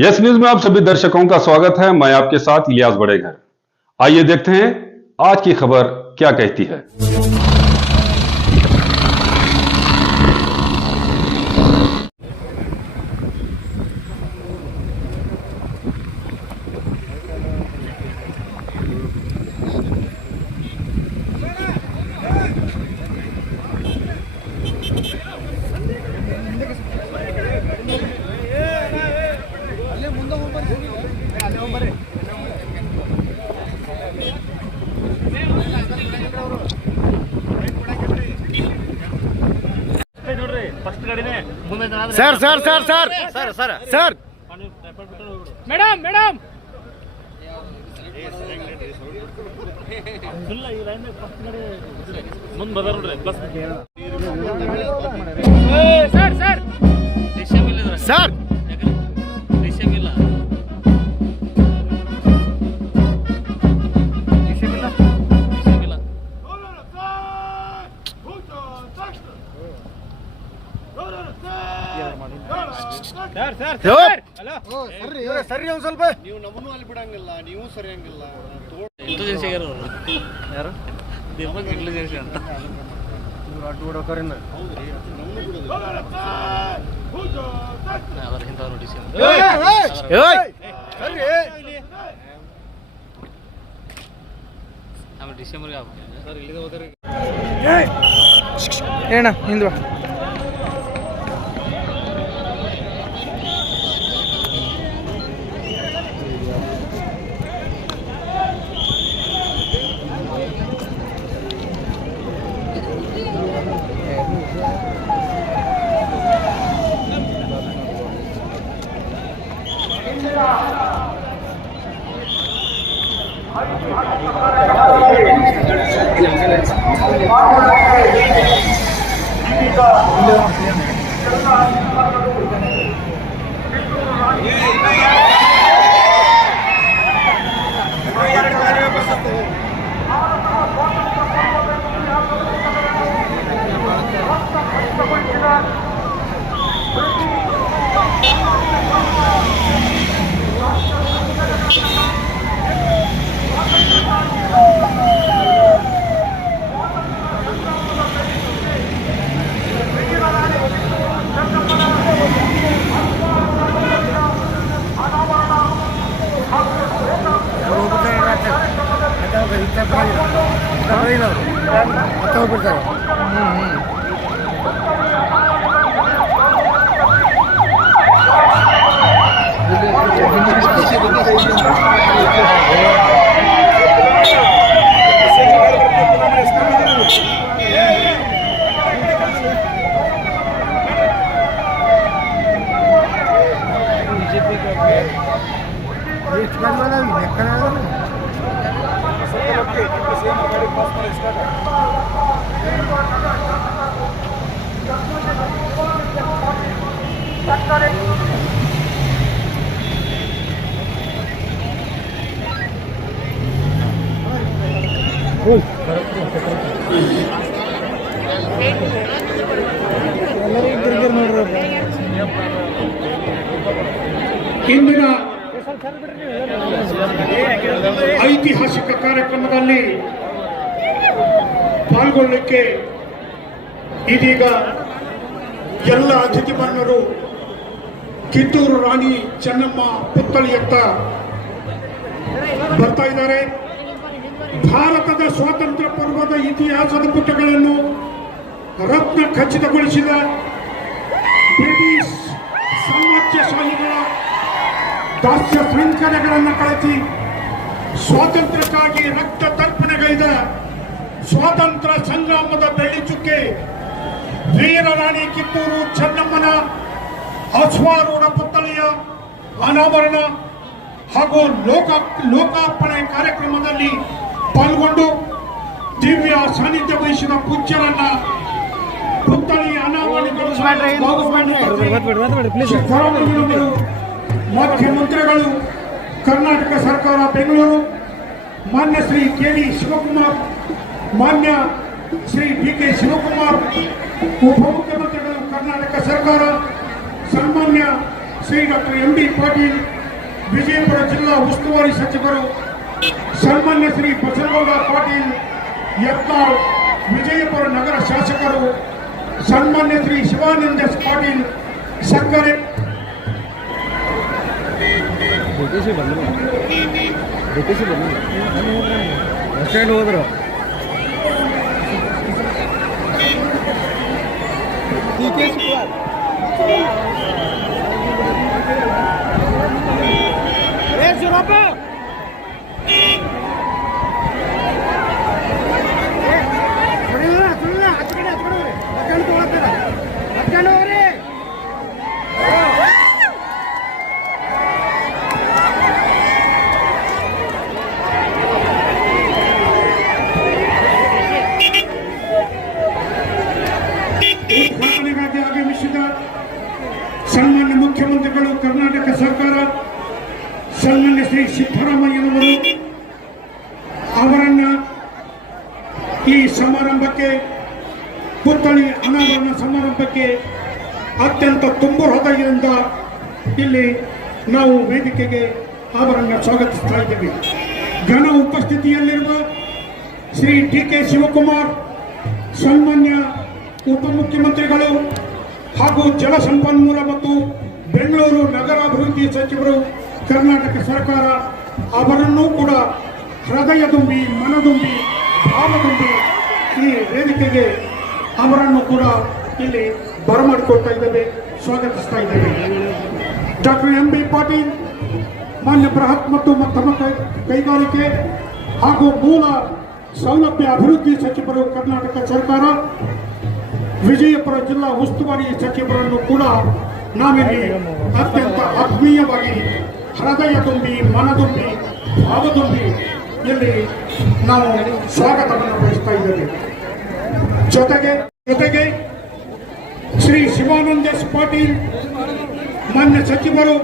Yes news में आप सभी दर्शकों का स्वागत है। मैं आपके साथ इलियास बड़ेघर। आइए देखते हैं आज की खबर क्या कहती है। Sir sir sir sir sir sir sir madam madam ಮುಂದೆ ಬದ ನೋಡ್ರಿ plus sir sir sir sir sir sir hello ಸರಿ ಒಂದು ಸ್ವಲ್ಪ ನೀವು ನಮ್ಮನ್ನು ಅಲ್ಲಿ ಬಿಡಂಗಿಲ್ಲ ನೀವು ಸರಿಯಂಗಿಲ್ಲ ಇಂಟೆಲಿಜೆನ್ಸ್ ಯಾರು ಯಾರು ನಿರ್ಮಕ್ ಇಂಟೆಲಿಜೆನ್ಸ್ ಅಂತ ಇವ್ರು ಅಡ್ಡು ಹೊಡೋಕರೇನ ಹೌದ್ರಿ ನಮ್ಮನ್ನು ಬಿಡೋದು ಅದರ ಹಿಂದೆ ನೋಟಿಸ್ ಸರಿ ಆಮೇಲೆ ಡಿಸೆಂಬರ್ಗೆ ಆಗ್ಬೇಕು ಸರ್ ಇಲ್ಲಿಗೆ ಹೋದ್ರೆ ಏನ ಹಿಂದ್ವಾ ಇಂದಿನ ಐತಿಹಾಸಿಕ ಕಾರ್ಯಕ್ರಮದಲ್ಲಿ ಪಾಲ್ಗೊಳ್ಳಲಿಕ್ಕೆ ಇದೀಗ ಎಲ್ಲ ಅತಿಥಿ ಮಾನ್ಯರು ಕಿತ್ತೂರು ರಾಣಿ ಚೆನ್ನಮ್ಮ ಪುತ್ಥಳಿಯತ್ತ ಬರ್ತಾ ಇದ್ದಾರೆ. ಭಾರತದ ಸ್ವಾತಂತ್ರ್ಯ ಪರ್ವದ ಇತಿಹಾಸದ ಪುಟಗಳನ್ನು ರತ್ನ ಖಚಿತಗೊಳಿಸಿದ ಬ್ರಿಟಿಷ್ ಸಾಮ್ರಾಜ್ಯಶಾಹಿಗಳ ದಾಸ್ಯ ಸಂಕರಗಳನ್ನು ಕಳೆಸಿ ಸ್ವಾತಂತ್ರ್ಯಕ್ಕಾಗಿ ರಕ್ತ ತರ್ಪಣೆಗೈದ ಸ್ವಾತಂತ್ರ್ಯ ಸಂಗ್ರಾಮದ ಬೆಳ್ಳಿಚುಕ್ಕೆ ವೀರರಾಣಿ ಕಿತ್ತೂರು ಚೆನ್ನಮ್ಮನ ಅಶ್ವಾರೂಢ ಪುತ್ಥಳಿಯ ಅನಾವರಣ ಹಾಗೂ ಲೋಕಾರ್ಪಣೆ ಕಾರ್ಯಕ್ರಮದಲ್ಲಿ ಪಾಲ್ಗೊಂಡು ದಿವ್ಯ ಸಾನ್ನಿಧ್ಯ ವಹಿಸಿದ ಪೂಜ್ಯರನ್ನ ಪುತ್ಥಳಿ ಮುಖ್ಯಮಂತ್ರಿಗಳು ಕರ್ನಾಟಕ ಸರ್ಕಾರ ಬೆಂಗಳೂರು, ಮಾನ್ಯ ಶ್ರೀ ಕೆ.ಡಿ. ಶಿವಕುಮಾರ್, ಮಾನ್ಯ ಶ್ರೀ ಡಿ.ಕೆ. ಶಿವಕುಮಾರ್, ಉಪಮುಖ್ಯಮಂತ್ರಿಗಳು ಕರ್ನಾಟಕ ಸರ್ಕಾರ, ಸನ್ಮಾನ್ಯ ಶ್ರೀ ಡಾಕ್ಟರ್ ಎಂ.ಬಿ. ಪಾಟೀಲ್ ವಿಜಯಪುರ ಜಿಲ್ಲಾ ಉಸ್ತುವಾರಿ ಸಚಿವರು, ಸನ್ಮಾನ್ಯ ಶ್ರೀ ಬಸನಗೌಡ ಪಾಟೀಲ್ ಯತ್ನಾಳ್ ವಿಜಯಪುರ ನಗರ ಶಾಸಕರು, ಸನ್ಮಾನ್ಯ ಶ್ರೀ ಶಿವಾನಂದ ಪಾಟೀಲ್ ಸಕ್ಕರೆ ಹೋದ್ರು ಉದ್ಘಾಟನೆಗಾಗಿ ಆಗಮಿಸಿದ ಸನ್ಮಾನ್ಯ ಮುಖ್ಯಮಂತ್ರಿಗಳು ಕರ್ನಾಟಕ ಸರ್ಕಾರ, ಸನ್ಮಾನ್ಯ ಶ್ರೀ ಸಿದ್ದರಾಮಯ್ಯನವರು ಅವರನ್ನ ಈ ಸಮಾರಂಭಕ್ಕೆ, ಪುತ್ಥಳಿ ಅನಾವರಣ ಸಮಾರಂಭಕ್ಕೆ ಅತ್ಯಂತ ತುಂಬು ಹೃದಯದಿಂದ ಇಲ್ಲಿ ನಾವು ವೇದಿಕೆಗೆ ಅವರನ್ನು ಸ್ವಾಗತಿಸ್ತಾ ಇದ್ದೇವೆ. ಘನ ಉಪಸ್ಥಿತಿಯಲ್ಲಿರುವ ಶ್ರೀ ಡಿ.ಕೆ. ಶಿವಕುಮಾರ್, ಸನ್ಮಾನ್ಯ ಉಪಮುಖ್ಯಮಂತ್ರಿಗಳು ಹಾಗೂ ಜಲಸಂಪನ್ಮೂಲ ಮತ್ತು ಬೆಂಗಳೂರು ನಗರಾಭಿವೃದ್ಧಿ ಸಚಿವರು ಕರ್ನಾಟಕ ಸರ್ಕಾರ, ಅವರನ್ನೂ ಕೂಡ ಹೃದಯ ತುಂಬಿ, ಮನದುಂಬಿ, ಭಾವ ತುಂಬಿ ಈ ವೇದಿಕೆಗೆ ಅವರನ್ನು ಕೂಡ ಇಲ್ಲಿ ಬರಮಾಡಿಕೊಳ್ತಾ ಇದ್ದೇವೆ, ಸ್ವಾಗತಿಸ್ತಾ ಇದ್ದೇವೆ. Doctor MB. ಪಾಟೀಲ್ ಮಾನ್ಯ ಬೃಹತ್ ಮತ್ತು ಮಧ್ಯಮ ಕೈಗಾರಿಕೆ ಹಾಗೂ ಮೂಲ ಸೌಲಭ್ಯ ಅಭಿವೃದ್ಧಿ ಸಚಿವರು ಕರ್ನಾಟಕ ಸರ್ಕಾರ, ವಿಜಯಪುರ ಜಿಲ್ಲಾ ಉಸ್ತುವಾರಿ ಸಚಿವರನ್ನು ಕೂಡ ನಾವಿಲ್ಲಿ ಅತ್ಯಂತ ಆತ್ಮೀಯವಾಗಿ ಹೃದಯ ತುಂಬಿ, ಮನದುಂಬಿ, ಭಾವದುಂಬಿ ಇಲ್ಲಿ ನಾವು ಸ್ವಾಗತವನ್ನು ಬಯಸ್ತಾ ಇದ್ದೇವೆ. ಜೊತೆಗೆ ಶ್ರೀ ಶಿವಾನಂದ ಪಾಟೀಲ್ ಮಾನ್ಯ ಸಚಿವರು,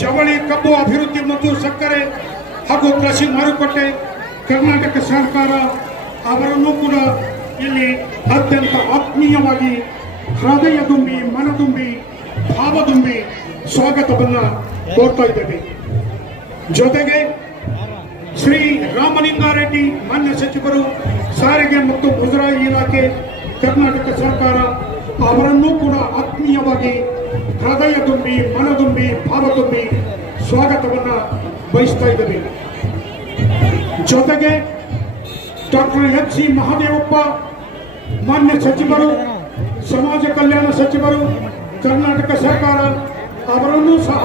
ಜವಳಿ ಕಬ್ಬು ಅಭಿವೃದ್ಧಿ ಮತ್ತು ಸಕ್ಕರೆ ಹಾಗೂ ಕೃಷಿ ಮಾರುಕಟ್ಟೆ ಕರ್ನಾಟಕ ಸರ್ಕಾರ, ಅವರನ್ನು ಕೂಡ ಇಲ್ಲಿ ಅತ್ಯಂತ ಆತ್ಮೀಯವಾಗಿ ಹೃದಯ ತುಂಬಿ, ಮನದುಂಬಿ, ಭಾವದುಂಬಿ ಸ್ವಾಗತವನ್ನು ಕೋರ್ತಾ ಇದ್ದೇವೆ. ಜೊತೆಗೆ ಶ್ರೀ ರಾಮಲಿಂಗಾರೆಡ್ಡಿ ಮಾನ್ಯ ಸಚಿವರು, ಸಾರಿಗೆ ಮತ್ತು ಮುಜರಾಯಿ ಇಲಾಖೆ ಕರ್ನಾಟಕ ಸರ್ಕಾರ, ಅವರನ್ನೂ ಕೂಡ ಆತ್ಮೀಯವಾಗಿ ಹೃದಯ ತುಂಬಿ, ಮನದುಂಬಿ, ಭಾವದುಂಬಿ ಸ್ವಾಗತವನ್ನು ಬಯಸ್ತಾ ಇದ್ದೇವೆ. ಜೊತೆಗೆ ಡಾಕ್ಟರ್ ಎಚ್.ಸಿ. ಮಹದೇವಪ್ಪ ಮಾನ್ಯ ಸಚಿವರು, ಸಮಾಜ ಕಲ್ಯಾಣ ಸಚಿವರು ಕರ್ನಾಟಕ ಸರ್ಕಾರ, ಅವರನ್ನೂ ಸಹ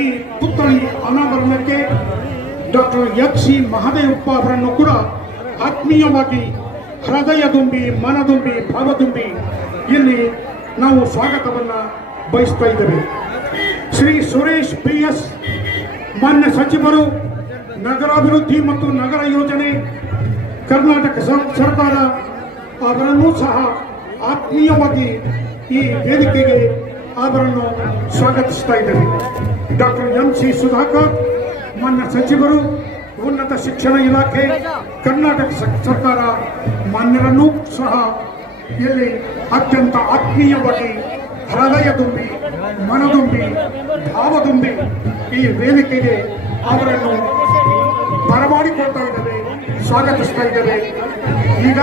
ಈ ಪುತ್ಥಳಿ ಅನಾವರಣಕ್ಕೆ ಡಾಕ್ಟರ್ ಎಚ್.ಸಿ. ಮಹದೇವಪ್ಪ ಅವರನ್ನು ಕೂಡ ಆತ್ಮೀಯವಾಗಿ ಹೃದಯ ತುಂಬಿ, ಮನದುಂಬಿ, ಭಾವದುಂಬಿ ಇಲ್ಲಿ ನಾವು ಸ್ವಾಗತವನ್ನು ಬಯಸ್ತಾ ಇದ್ದೇವೆ. ಶ್ರೀ ಸುರೇಶ್ ಪಿ.ಎಸ್. ಮಾನ್ಯ ಸಚಿವರು, ನಗರಾಭಿವೃದ್ಧಿ ಮತ್ತು ನಗರ ಯೋಜನೆ ಕರ್ನಾಟಕ ಸರ್ಕಾರ, ಅವರನ್ನೂ ಸಹ ಆತ್ಮೀಯವಾಗಿ ಈ ವೇದಿಕೆಗೆ ಅವರನ್ನು ಸ್ವಾಗತಿಸ್ತಾ ಇದ್ದೇವೆ. Doctor MC. ಸುಧಾಕರ್ ಮಾನ್ಯ ಸಚಿವರು, ಉನ್ನತ ಶಿಕ್ಷಣ ಇಲಾಖೆ ಕರ್ನಾಟಕ ಸರ್ಕಾರ, ಮಾನ್ಯರನ್ನೂ ಸಹ ಇಲ್ಲಿ ಅತ್ಯಂತ ಆತ್ಮೀಯವಾಗಿ ಹೃದಯ ತುಂಬಿ, ಮನದುಂಬಿ, ಭಾವದುಂಬಿ ಈ ವೇದಿಕೆಗೆ ಅವರನ್ನು ಬರಮಾಡಿಕೊಳ್ತಾ ಇದ್ದೇವೆ, ಸ್ವಾಗತಿಸ್ತಾ ಇದ್ದೇವೆ. ಈಗ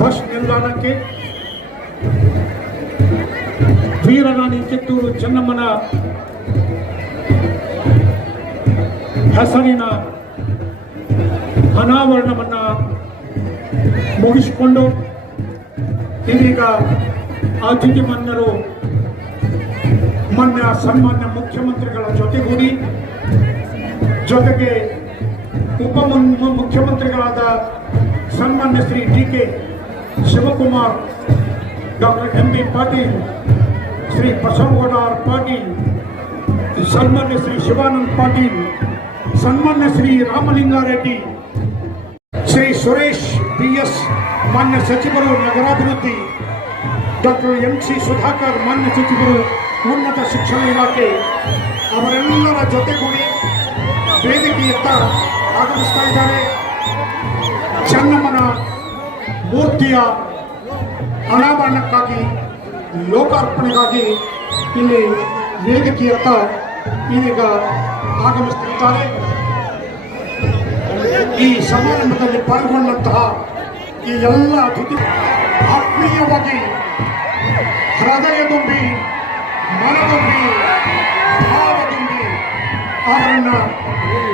ಬಸ್ ನಿಲ್ದಾಣಕ್ಕೆ ವೀರರಾಣಿ ಕಿತ್ತೂರು ಚೆನ್ನಮ್ಮನ ಹೆಸರಿನ ಅನಾವರಣವನ್ನು ಮುಗಿಸಿಕೊಂಡು ಇದೀಗ ಅತಿಥಿ ಮಾನ್ಯರು ಸನ್ಮಾನ್ಯ ಮುಖ್ಯಮಂತ್ರಿಗಳ ಜೊತೆಗೂಡಿ, ಜೊತೆಗೆ ಮುಖ್ಯಮಂತ್ರಿಗಳಾದ ಸನ್ಮಾನ್ಯ Shri DK. Shivakumar, doctor MB. Patil, Shri Basanagouda Patil, ಸನ್ಮಾನ್ಯ ಶ್ರೀ ಶಿವಾನಂದ ಪಾಟೀಲ್, ಸನ್ಮಾನ್ಯ ಶ್ರೀ ರಾಮಲಿಂಗಾರೆಡ್ಡಿ, ಶ್ರೀ ಸುರೇಶ್ ಪಿ.ಎಸ್. ಮಾನ್ಯ ಸಚಿವರು ನಗರಾಭಿವೃದ್ಧಿ, ಡಾಕ್ಟರ್ ಎಂ.ಸಿ. ಸುಧಾಕರ್ ಮಾನ್ಯ ಸಚಿವರು ಉನ್ನತ ಶಿಕ್ಷಣ ಇಲಾಖೆ, ಅವರೆಲ್ಲರ ಜೊತೆಗೂಡಿ ವೇದಿಕೆಯತ್ತ ಆಗಮಿಸ್ತಾ ಇದ್ದಾರೆ. ಚೆನ್ನಮ್ಮನ ಮೂರ್ತಿಯ ಅನಾವರಣಕ್ಕಾಗಿ ಲೋಕಾರ್ಪಣೆಗಾಗಿ ಇಲ್ಲಿ ವೇದಿಕೆಯತ್ತ ಇದೀಗ ಆಗಮಿಸುತ್ತಿದ್ದಾರೆ. ಈ ಸಮಾರಂಭದಲ್ಲಿ ಪಾಲ್ಗೊಂಡಂತಹ ಈ ಎಲ್ಲ ಅತಿಥಿ ಆತ್ಮೀಯವಾಗಿ ಹೃದಯ ತುಂಬಿ ಮನದುಂಬಿ ಭಾವದುಂಬಿ ಅವರನ್ನ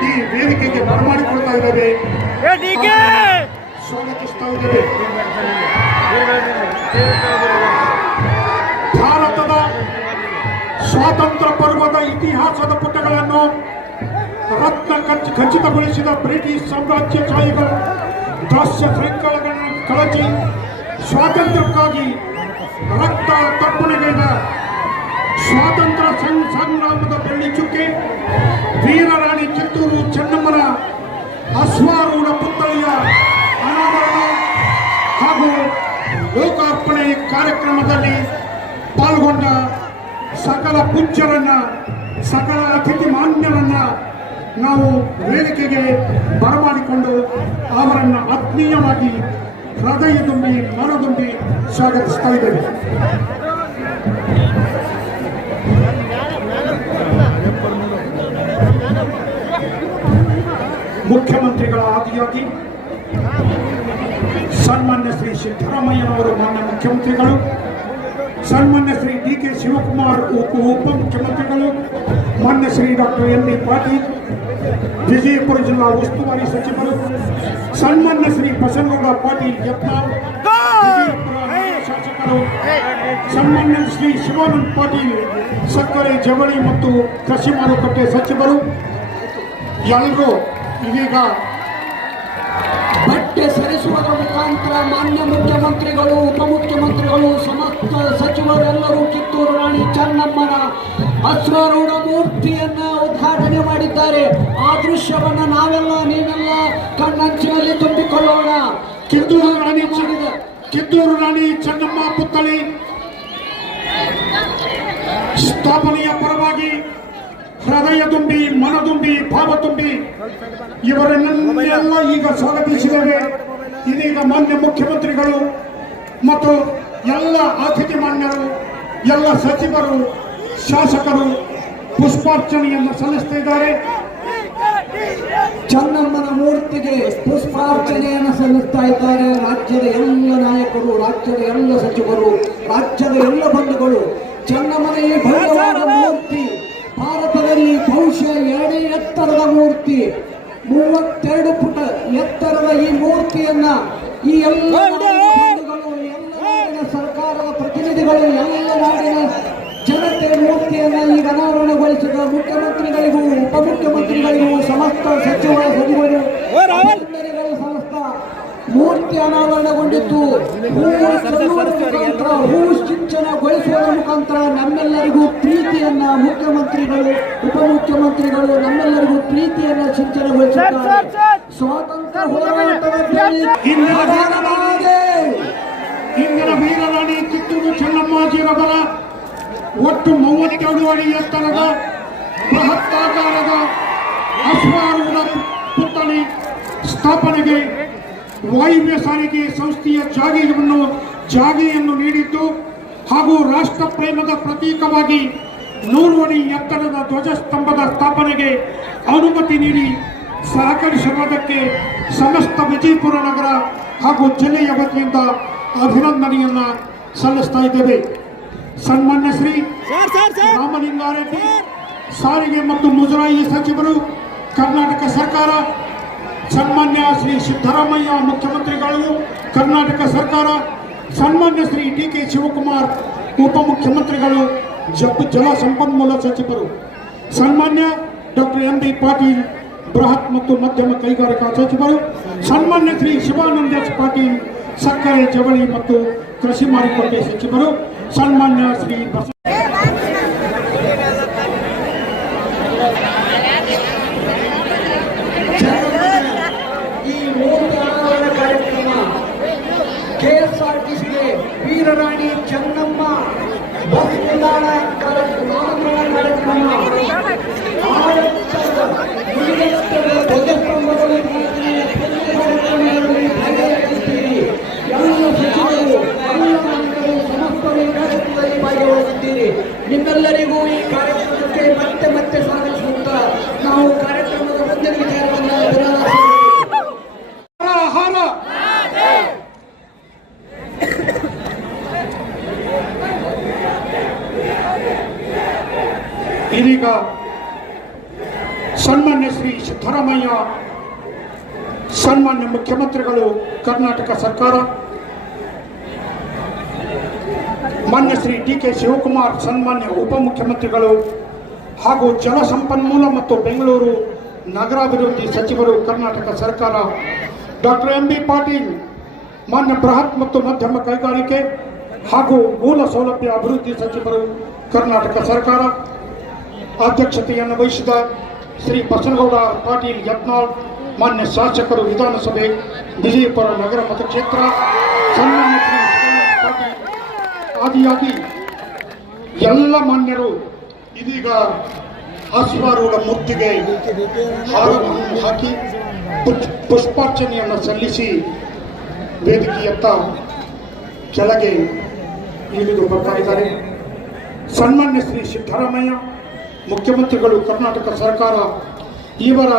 ಈ ವೇದಿಕೆಗೆ ಬರಮಾಡಿಕೊಳ್ತಾ ಇದ್ದೇವೆ, ಸ್ವಾಗತಿಸ್ತಾ ಇದ್ದೇವೆ. ಭಾರತದ ಸ್ವಾತಂತ್ರ್ಯ ಪರ್ವದ ಇತಿಹಾಸದ ಪುಟಗಳನ್ನು ರತ್ನ ಖಚಿತಗೊಳಿಸಿದ ಬ್ರಿಟಿಷ್ ಸಾಮ್ರಾಜ್ಯಶಾಹಿಗಳು ದಾಸ್ಯ ಶೃಂಖಲೆಗಳನ್ನು ಕಳಚಿ ಸ್ವಾತಂತ್ರ್ಯಕ್ಕಾಗಿ ರಕ್ತ ತರ್ಪಣೆಗೈದ ಸ್ವಾತಂತ್ರ್ಯ ಸಂಗ್ರಾಮದ ಬೆಳ್ಳಿ ಚುಕ್ಕೆ ವೀರರಾಣಿ ಕಿತ್ತೂರು ಚೆನ್ನಮ್ಮನ ಅಶ್ವಾರೂಢ ಪುತ್ಥಳಿಯ ಅನಾವರಣ ಹಾಗೂ ಲೋಕಾರ್ಪಣೆ ಕಾರ್ಯಕ್ರಮದಲ್ಲಿ ಪಾಲ್ಗೊಂಡ ಸಕಲ ಪೂಜ್ಯರನ್ನ, ಸಕಲ ಅತಿಥಿ ಮಾನ್ಯರನ್ನ ನಾವು ವೇದಿಕೆಗೆ ಬರಮಾಡಿಕೊಂಡು ಅವರನ್ನು ಆತ್ಮೀಯವಾಗಿ ಹೃದಯ ತುಂಬಿ ಮನದುಂಬಿ ಸ್ವಾಗತಿಸ್ತಾ ಇದ್ದೇವೆ. ಮುಖ್ಯಮಂತ್ರಿಗಳ ಆದಿಯಾಗಿ ಸನ್ಮಾನ್ಯ ಶ್ರೀ ಸಿದ್ದರಾಮಯ್ಯನವರು ಮಾನ್ಯ ಮುಖ್ಯಮಂತ್ರಿಗಳು, ಸನ್ಮಾನ್ಯ ಶ್ರೀ ಡಿ.ಕೆ. ಶಿವಕುಮಾರ್ ಉಪಮುಖ್ಯಮಂತ್ರಿಗಳು, ಮಾನ್ಯ ಶ್ರೀ ಡಾಕ್ಟರ್ ಎಂ.ಬಿ. ಪಾಟೀಲ್ ವಿಜಯಪುರ ಜಿಲ್ಲಾ ಉಸ್ತುವಾರಿ ಸಚಿವರು, ಸನ್ಮಾನ್ಯ ಶ್ರೀ ಬಸನಗೌಡ ಪಾಟೀಲ್ ಯತ್ನಾಳ್ ವಿಜಯಪುರ ಶಾಸಕರು, ಸನ್ಮಾನ್ಯ ಶ್ರೀ ಶಿವಾನಂದ ಪಾಟೀಲ್ ಸಕ್ಕರೆ ಜವಳಿ ಮತ್ತು ಕೃಷಿ ಮಾರುಕಟ್ಟೆ ಸಚಿವರು ಎಲ್ಲರೂ ಇದೀಗ ಬಟ್ಟೆ ಸರಿಸುವುದರ ಮುಖಾಂತರ ಮಾನ್ಯ ಮುಖ್ಯಮಂತ್ರಿಗಳು, ಉಪಮುಖ್ಯಮಂತ್ರಿಗಳು, ಸಮಸ್ತ ಸಚಿವರೆಲ್ಲರೂ ಕಿತ್ತೂರು ರಾಣಿ ಚೆನ್ನಮ್ಮನ ಅಶ್ವಾರೂಢ ಮೂರ್ತಿಯನ್ನ ಉದ್ಘಾಟನೆ ಮಾಡಿದ್ದಾರೆ. ಆ ದೃಶ್ಯವನ್ನ ನಾವೆಲ್ಲ ನೀವೆಲ್ಲ ಕಣ್ಣಂಚಿನಲ್ಲಿ ತುಂಬಿಕೊಳ್ಳೋಣ. ಕಿತ್ತೂರು ರಾಣಿ ಚೆನ್ನಮ್ಮ ಪುತ್ಥಳಿ ಸ್ಥಾಪನೆಯ ಪರವಾಗಿ ಹೃದಯ ತುಂಬಿ ಮನದುಂಬಿ ಭಾವ ತುಂಬಿ ಇವರನ್ನೆಲ್ಲ ಈಗ ಸ್ವಾಗತಿಸಿದ್ದೇವೆ. ಇದೀಗ ಮಾನ್ಯ ಮುಖ್ಯಮಂತ್ರಿಗಳು ಮತ್ತು ಎಲ್ಲ ಅತಿಥಿ ಮಾನ್ಯರು, ಎಲ್ಲ ಸಚಿವರು, ಶಾಸಕರು ಪುಷ್ಪಾರ್ಚನೆಯನ್ನು ಸಲ್ಲಿಸ್ತಾ ಇದ್ದಾರೆ. ಚೆನ್ನಮ್ಮನ ಮೂರ್ತಿಗೆ ಪುಷ್ಪಾರ್ಚನೆಯನ್ನು ಸಲ್ಲಿಸ್ತಾ ಇದ್ದಾರೆ. ರಾಜ್ಯದ ಎಲ್ಲ ನಾಯಕರು, ರಾಜ್ಯದ ಎಲ್ಲ ಸಚಿವರು, ರಾಜ್ಯದ ಎಲ್ಲ ಬಂಧುಗಳು ಚೆನ್ನಮ್ಮನ ಈ ಭವ್ಯವಾದ ಮೂರ್ತಿ ಭಾರತದಲ್ಲಿ ಬಹುಶಃ ಎರಡೇ ಎತ್ತರದ ಮೂರ್ತಿ, 32 ಫುಟ್ ಎತ್ತರದ ಈ ಮೂರ್ತಿಯನ್ನ ಈ ಎಲ್ಲ ಬಂಧುಗಳು, ಎಲ್ಲ ನಾಡಿನ ಸರ್ಕಾರದ ಪ್ರತಿನಿಧಿಗಳು, ಎಲ್ಲ ನಾಡಿನ ಜನತೆ ಮೂರ್ತಿಯನ್ನ ಈಗ ಅನಾವರಣಗೊಳಿಸಿದ ಮುಖ್ಯಮಂತ್ರಿಗಳಿಗೂ, ಉಪಮುಖ್ಯಮಂತ್ರಿಗಳಿಗೂ, ಸಮಸ್ತ ಸಚಿವರು ಎಲ್ಲರಿಗೂ ಸಮಸ್ತ ಮೂರ್ತಿ ಅನಾವರಣಗೊಂಡಿದ್ದು ಹೂ ಸಿಂಚನಗೊಳಿಸುವ ಮುಖಾಂತರ ನಮ್ಮೆಲ್ಲರಿಗೂ ಪ್ರೀತಿಯನ್ನ ಮುಖ್ಯಮಂತ್ರಿಗಳು, ಉಪಮುಖ್ಯಮಂತ್ರಿಗಳು ನಮ್ಮೆಲ್ಲರಿಗೂ ಪ್ರೀತಿಯನ್ನ ಸಿಂಚನಗೊಳಿಸಿದ್ದಾರೆ. ಸ್ವಾತಂತ್ರ್ಯ ಹೋರಾಟದ ಇಂದಿನ ವೀರರಾಣಿ ಕಿತ್ತೂರು ಚೆನ್ನಮ್ಮಾಜಿಯವರ ಒಟ್ಟು 32 ಅಡಿ ಎತ್ತರದ ಬೃಹತ್ತಾಕಾರದ ಅಶ್ವಾರೂಢ ಪುತ್ಥಳಿ ಸ್ಥಾಪನೆಗೆ ವಾಯುವ್ಯ ಸಾರಿಗೆ ಸಂಸ್ಥೆಯ ಜಾಗೆಯನ್ನು ನೀಡಿದ್ದು ಹಾಗೂ ರಾಷ್ಟ್ರ ಪ್ರೇಮದ ಪ್ರತೀಕವಾಗಿ 100 ಅಡಿ ಎತ್ತರದ ಧ್ವಜಸ್ತಂಭದ ಸ್ಥಾಪನೆಗೆ ಅನುಮತಿ ನೀಡಿ ಸಹಕರಿಸಿರುವುದಕ್ಕೆ ಸಮಸ್ತ ವಿಜಯಪುರ ನಗರ ಹಾಗೂ ಜಿಲ್ಲೆಯ ವತಿಯಿಂದ ಅಭಿನಂದನೆಯನ್ನ ಸಲ್ಲಿಸ್ತಾ ಇದ್ದೇವೆ. ಸನ್ಮಾನ್ಯ ಶ್ರೀ ರಾಮಲಿಂಗಾರೆಡ್ಡಿ ಸಾರಿಗೆ ಮತ್ತು ಮುಜರಾಯಿ ಸಚಿವರು, ಕರ್ನಾಟಕ ಸರ್ಕಾರ, ಸನ್ಮಾನ್ಯ ಶ್ರೀ ಸಿದ್ದರಾಮಯ್ಯ ಮುಖ್ಯಮಂತ್ರಿಗಳು, ಕರ್ನಾಟಕ ಸರ್ಕಾರ, ಸನ್ಮಾನ್ಯ ಶ್ರೀ ಡಿ.ಕೆ. ಶಿವಕುಮಾರ್ ಉಪಮುಖ್ಯಮಂತ್ರಿಗಳು, ಜಲ ಸಂಪನ್ಮೂಲ ಸಚಿವರು, ಸನ್ಮಾನ್ಯ ಡಾಕ್ಟರ್ ಎಂ.ಬಿ. ಪಾಟೀಲ್ ಬೃಹತ್ ಮತ್ತು ಮಧ್ಯಮ ಕೈಗಾರಿಕಾ ಸಚಿವರು, ಸನ್ಮಾನ್ಯ ಶ್ರೀ ಶಿವಾನಂದ ಪಾಟೀಲ್ ಸಕ್ಕರೆ ಜವಳಿ ಮತ್ತು ಕೃಷಿ ಮಾರುಕಟ್ಟೆ ಸಚಿವರು, ಸನ್ಮಾನ್ಯ ಶ್ರೀ ಈ ಮೂರ್ತಿ ಅನಾವರಣ ಕಾರ್ಯಕ್ರಮ ಕೆಎಸ್ಆರ್ಟಿಸಿಗೆ ವೀರರಾಣಿ ಚೆನ್ನಮ್ಮ ಬಸ್ ನಿಲ್ದಾಣ ಕಾರ್ಯಕ್ರಮ ಧ್ವಜಸ್ತಂಭಗಳು ಕಾರ್ಯಕ್ರಮಗಳಲ್ಲಿ ಭಾಗಿಯಾಗಿದ್ದೀರಿ. ಎಲ್ಲ ಸಚಿವರು ಸಮಸ್ತರು ಈ ಕಾರ್ಯಕ್ರಮದಲ್ಲಿ ಭಾಗಿಯಾಗಿದ್ದೀರಿ. ನಿಮ್ಮೆಲ್ಲರಿಗೂ ಈ ಕಾರ್ಯಕ್ರಮಕ್ಕೆ ಮತ್ತೆ ಸ್ವಾಗತಿಸುತ್ತಾ ನಾವು ಕಾರ್ಯಕ್ರಮದ ಮುಂದಿನ ವಿಚಾರವನ್ನು ಆಹಾರ ಇದೀಗ ಸನ್ಮಾನ್ಯ ಶ್ರೀ ಸಿದ್ದರಾಮಯ್ಯ, ಸನ್ಮಾನ್ಯ ಮುಖ್ಯಮಂತ್ರಿಗಳು ಕರ್ನಾಟಕ ಸರ್ಕಾರ, ಮಾನ್ಯ ಶ್ರೀ ಡಿ.ಕೆ. ಶಿವಕುಮಾರ್ ಸನ್ಮಾನ್ಯ ಉಪಮುಖ್ಯಮಂತ್ರಿಗಳು ಹಾಗೂ ಜಲಸಂಪನ್ಮೂಲ ಮತ್ತು ಬೆಂಗಳೂರು ನಗರಾಭಿವೃದ್ಧಿ ಸಚಿವರು ಕರ್ನಾಟಕ ಸರ್ಕಾರ, ಡಾಕ್ಟರ್ ಎಂ.ಬಿ. ಪಾಟೀಲ್ ಮಾನ್ಯ ಬೃಹತ್ ಮತ್ತು ಮಧ್ಯಮ ಕೈಗಾರಿಕೆ ಹಾಗೂ ಮೂಲ ಸೌಲಭ್ಯ ಅಭಿವೃದ್ಧಿ ಸಚಿವರು ಕರ್ನಾಟಕ ಸರ್ಕಾರ, ಅಧ್ಯಕ್ಷತೆಯನ್ನು ವಹಿಸಿದ ಶ್ರೀ ಬಸನಗೌಡ ಪಾಟೀಲ್ ಯತ್ನಾಳ್ ಮಾನ್ಯ ಶಾಸಕರು ವಿಧಾನಸಭೆ ವಿಜಯಪುರ ನಗರ ಮತಕ್ಷೇತ್ರ, ಸನ್ಮಾನ್ಯ ಶ್ರೀ ಶ್ರೀನಿವಾಸ ಪಾಟೀಲ್ ಆದಿಯಾಗಿ ಎಲ್ಲ ಮಾನ್ಯರು ಇದೀಗ ಅಶ್ವಾರೂಢ ಮೂರ್ತಿಗೆ ಹಾರವನ್ನು ಹಾಕಿ ಪುಷ್ಪಾರ್ಚನೆಯನ್ನು ಸಲ್ಲಿಸಿ ವೇದಿಕೆಯತ್ತ ಕೆಳಗೆ ಇಳಿದು ಬರ್ತಾ ಇದ್ದಾರೆ. ಸನ್ಮಾನ್ಯ ಶ್ರೀ ಸಿದ್ದರಾಮಯ್ಯ ಮುಖ್ಯಮಂತ್ರಿಗಳು ಕರ್ನಾಟಕ ಸರ್ಕಾರ ಇವರ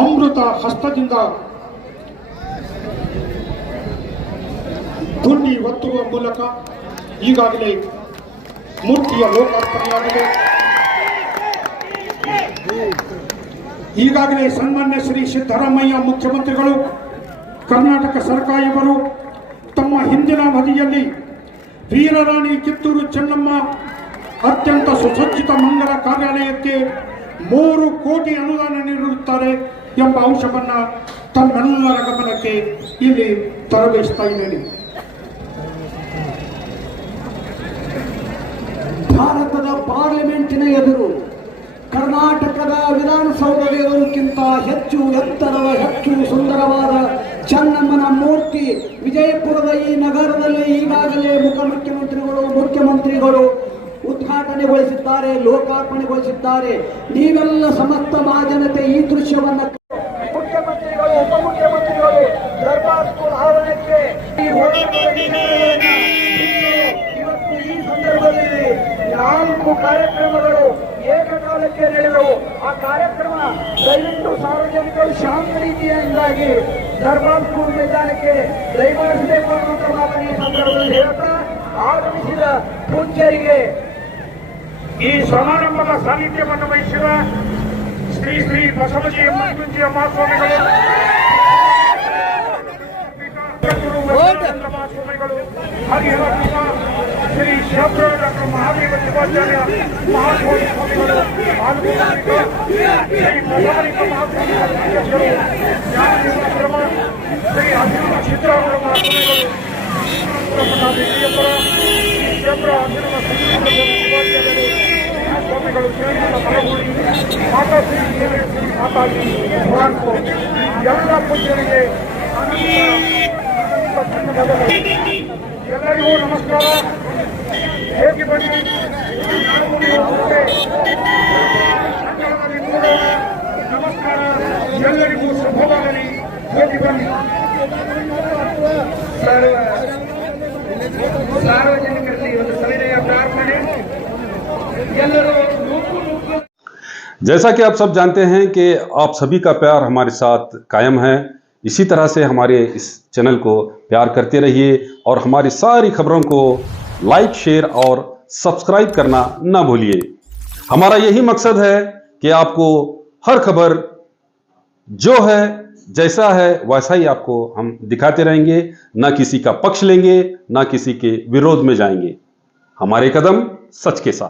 ಅಮೃತ ಹಸ್ತದಿಂದ ದುಂಡಿ ಒತ್ತುವ ಮೂಲಕ ಈಗಾಗಲೇ ಮೂರ್ತಿಯ ಲೋಕಾರ್ಪಣೆಯಾಗಿದೆ. ಈಗಾಗಲೇ ಸನ್ಮಾನ್ಯ ಶ್ರೀ ಸಿದ್ದರಾಮಯ್ಯ ಮುಖ್ಯಮಂತ್ರಿಗಳು ಕರ್ನಾಟಕ ಸರ್ಕಾರ ಇವರು ತಮ್ಮ ಹಿಂದಿನ ಅವಧಿಯಲ್ಲಿ ವೀರರಾಣಿ ಕಿತ್ತೂರು ಚೆನ್ನಮ್ಮ ಅತ್ಯಂತ ಸುಸಜ್ಜಿತ ಮಂಗಲ ಕಾರ್ಯಾಲಯಕ್ಕೆ 3 ಕೋಟಿ ಅನುದಾನ ನೀಡಿರುತ್ತಾರೆ ಎಂಬ ಅಂಶವನ್ನು ತಮ್ಮೆಲ್ಲರ ಗಮನಕ್ಕೆ ಇಲ್ಲಿ ತರಬೇಯಿಸ್ತಾ ಇದ್ದೇನೆ. ಭಾರತದ ಪಾರ್ಲಿಮೆಂಟಿನ ಎದುರು ಕರ್ನಾಟಕದ ವಿಧಾನಸೌಧದ ಎದುರುಕ್ಕಿಂತ ಹೆಚ್ಚು ಎತ್ತರದ, ಹೆಚ್ಚು ಸುಂದರವಾದ ಚೆನ್ನಮ್ಮನ ಮೂರ್ತಿ ವಿಜಯಪುರದ ಈ ನಗರದಲ್ಲಿ ಈಗಾಗಲೇ ಮುಖ್ಯಮಂತ್ರಿಗಳು ಉದ್ಘಾಟನೆಗೊಳಿಸಿದ್ದಾರೆ, ಲೋಕಾರ್ಪಣೆಗೊಳಿಸಿದ್ದಾರೆ. ನೀವೆಲ್ಲ ಸಮಸ್ತ ಮಹಾಜನತೆ ಈ ದೃಶ್ಯವನ್ನು ಮುಖ್ಯಮಂತ್ರಿಗಳು, ಉಪಮುಖ್ಯಮಂತ್ರಿಗಳು ದರ್ಬಾರ್ ಸ್ಕೂಲ್ ಆವರಣಕ್ಕೆ ಇವತ್ತು ಈ ಸಂದರ್ಭದಲ್ಲಿ 4 ಕಾರ್ಯಕ್ರಮಗಳು ಏಕಕಾಲಕ್ಕೆ ನಡೆದವು. ಆ ಕಾರ್ಯಕ್ರಮ ದಯವಿಟ್ಟು ಸಾರ್ವಜನಿಕರು ಶಾಂತ ರೀತಿಯಿಂದಾಗಿ ದರ್ಬಾರ್ ಸ್ಕೂಲ್ ಮೈದಾನಕ್ಕೆ ದಯಮಾಡಿಸಬೇಕು ಅನ್ನುವಂಥ ಮಾತನ್ನು ಈ ಸಂದರ್ಭದಲ್ಲಿ ಹೇಳ್ತಾ ಆಗಮಿಸಿದ ಪೂಜ್ಯರಿಗೆ ಈ ಸಮಾರಂಭದ ಸಾನ್ನಿಧ್ಯವನ್ನು ವಹಿಸಿದ ಶ್ರೀ ಶ್ರೀ ಬಸವಜಿ ಮಂಜುಂಜಿಯ ಮಹಾಸ್ವಾಮಿಗಳು, ಮಹಾಸ್ವಾಮಿಗಳು, ಹರಿಹರ ಶ್ರೀ ಶಾಸ್ತ್ರ ಡಾಕ್ಟರ್ ಮಹಾದೇವ ಶಿವಾಚಾರ್ಯ ಮಹಾಸ್ವಾಮಿ ಸ್ವಾಮಿಗಳು, ಶ್ರೀ ಬಸವಲಿಂಗ ಮಹಾಸ್ವಾಮಿಗಳ ಅಧ್ಯಕ್ಷರು, ಶ್ರೀ ಅಭಿನವ ಸಿದ್ದರಾಮಯ್ಯ ಮಹಾಸ್ವಾಮಿಗಳು, ವಿಜಯಪುರ ಕ್ಷೇತ್ರ ಅಭಿನವ ಶಿವಾಚಾರ್ಯರು ಸ್ವಾಮಿಗಳು, ಮರಗುಡಿ ಮಾತಾಶ್ರೀ ಶ್ರೀ ಮಾತಾಜಿ ಪುರಾಣಕು ಎಲ್ಲ ಪೂಜ್ಯರಿಗೆ ಎಲ್ಲರಿಗೂ ನಮಸ್ಕಾರ. ಹೇಗೆ ಬನ್ನಿ ನಮಸ್ಕಾರ, ಎಲ್ಲರಿಗೂ ಶುಭವಾಗಲಿ. ಹೇಗೆ ಬನ್ನಿ. ಸಾರ್ವಜನಿಕರಲ್ಲಿ ಒಂದು ಸವಿನಯ ಪ್ರಾರ್ಥನೆ. ಎಲ್ಲರೂ जैसा कि आप सब जानते हैं कि आप सभी का प्यार हमारे साथ कायम है। इसी तरह से हमारे इस चैनल को प्यार करते रहिए और हमारी सारी खबरों को लाइक, शेयर और सब्सक्राइब करना ना भूलिए। हमारा यही मकसद है कि आपको हर खबर जो है, जैसा है वैसा ही आपको हम दिखाते रहेंगे, ना किसी का पक्ष लेंगे, ना किसी के विरोध में जाएंगे। हमारे कदम सच के साथ।